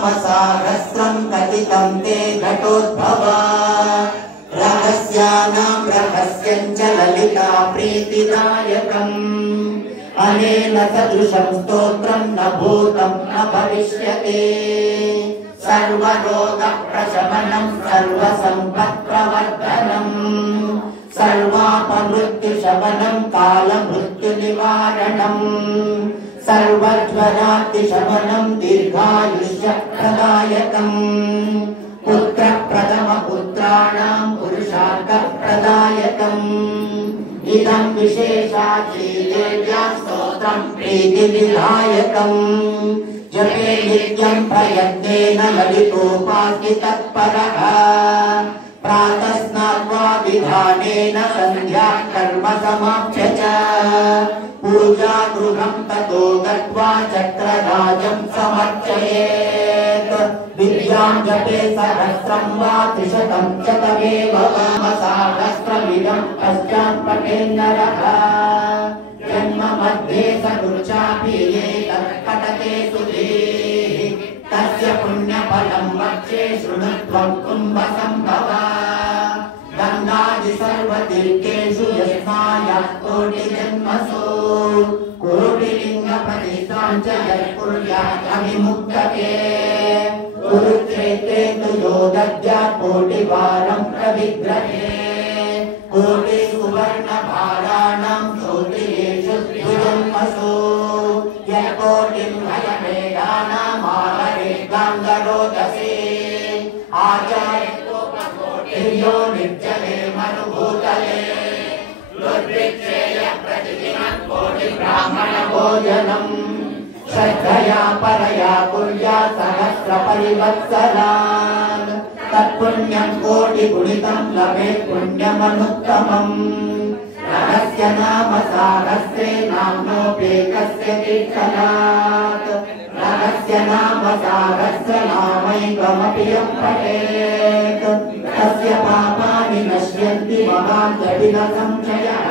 नाम सहस्रं कथितं ते घटोद्भवा रहस्यानां रहस्यं च ललिता प्रीतिदायकम् अनेन सदृशं स्तोत्रं न भूतं न भविष्यति सर्वरोगप्रशमनं सर्वसम्पत्प्रवर्धनम् सर्वापमृत्युशमनं कालमृत्युनिवारणम् सर्वज्वरातिशमनं दीर्घायुष्यप्रदायकम् पुत्रप्रथमपुत्राणां पुरुषार्थप्रदायकम् इदं विशेषाचीदेव्या स्तोत्रं प्रीतिविधायकम् जपे नित्यं प्रयत्नेन ललितोपासि तत्परः प्रातः स्नात्वा विधानेन सन्ध्या कर्म समाप्य च पूजा गृहं ततो गत्वा चक्रराजं समर्चयेत् विद्यां जपे सहस्रं वा त्रिशतं च तमेव सहस्रमिदं पश्चात् पठेन्नरः जन्म मध्ये सदृचापि ये तत्पठते सुधीः तस्य पुण्यफलं वक्षे शृणुत्वं कुम्भसम्भवा गङ्गादि सर्वतीर्थेषु यस्मायाः कोटिजन्मसु कोटिलिङ्गप्रतिष्ठां च यत्कुर्यात् अविमुक्तये कुरुक्षेत्रे तु यो दद्यात् कोटिवारं प्रविग्रहे कोटिसुवर्णभाराणां ज्योतिषु द्विजन्मसु यत्कोटिं भयमेधानामाहरे गाङ्गरोदसे आचार्यो निर्जले मनुभूतले दुर्भिक्षेय प्रतिदिनं कोटिब्राह्मणभोजनम् श्रद्धया परया कुर्यात् सहस्रपरिवत्सरान् तत्पुण्यं कोटिगुणितं लभेत् पुण्यमनुत्तमम् रहस्य नाम सहस्रे नाम्नोऽप्येकस्य कीर्तनात् रहस्य नाम सहस्रनामैकमपि यः पठेत् तस्य पापानि नश्यन्ति महान् कठिनसंशयः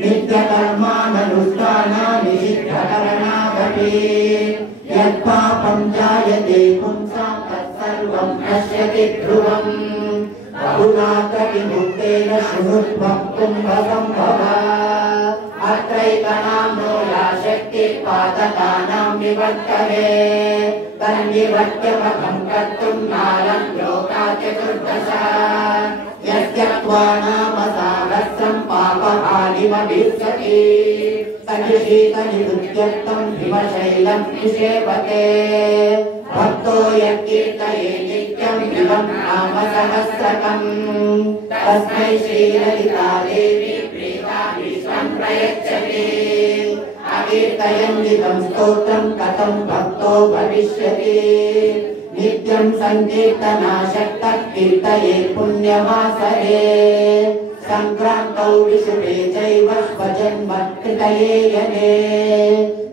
नित्यकर्माननुष्ठानानि सिद्धकरणादपि यत्पापं जायते पुंसां तत्सर्वं नश्यति ध्रुवम् बहुनाथविमुक्तेन शृणुत्वं कुम्भसम्भवा अत्रैकनाम्नो या शक्तिः पातकानां निवर्तते तन्निवर्त्यपथं कर्तुं नालं लोका चतुर्दश यस्त्यक्त्वा नाम सहस्रं पापहानिमभिष्यति सनिशीतनिवृत्त्यर्थं हिमशैलं निषेवते भक्तो यत्कीर्तये नित्यं दिवं नाम सहस्रकम् तस्मै श्रीललिता देवी प्रीता विश्वं प्रयच्छति अकीर्तयन् इदं स्तोत्रं कथं भक्तो भविष्यति नित्यं संकीर्तनाशक्तः कीर्तयेत् पुण्यवासरे संक्रान्तौ विशुभे चैव स्वजन्मकृतये यने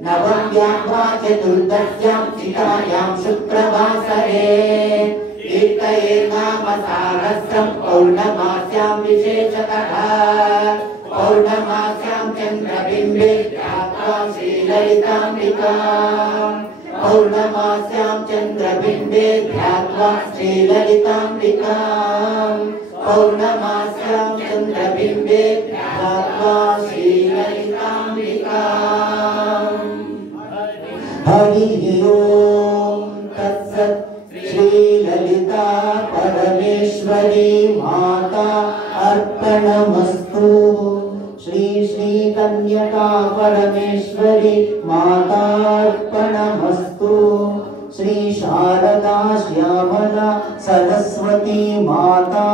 नवम्यां वा चतुर्दश्यां चितायां शुक्रवासरे कीर्तयेत् नाम सहस्रं पौर्णमास्यां विशेषतः पौर्णमास्यां चन्द्रबिम्बे ध्यात्वा श्रीललिताम्बिकाम् पौर्णमास्यां चन्द्रबिम्बे ध्यात्वा श्रीललिताम्बिकाम् पौर्णमास्यां चन्द्रबिम्बे ध्यात्वा श्रीललिताम्बिकाम् हरिः ओं तत्सत् श्रीललिता परमेश्वरी माता अर्पणमस्तु श्री श्री कन्यका परमेश्वरी माता अर्पणमस्तु श्री शारदा श्यामला सरस्वती माता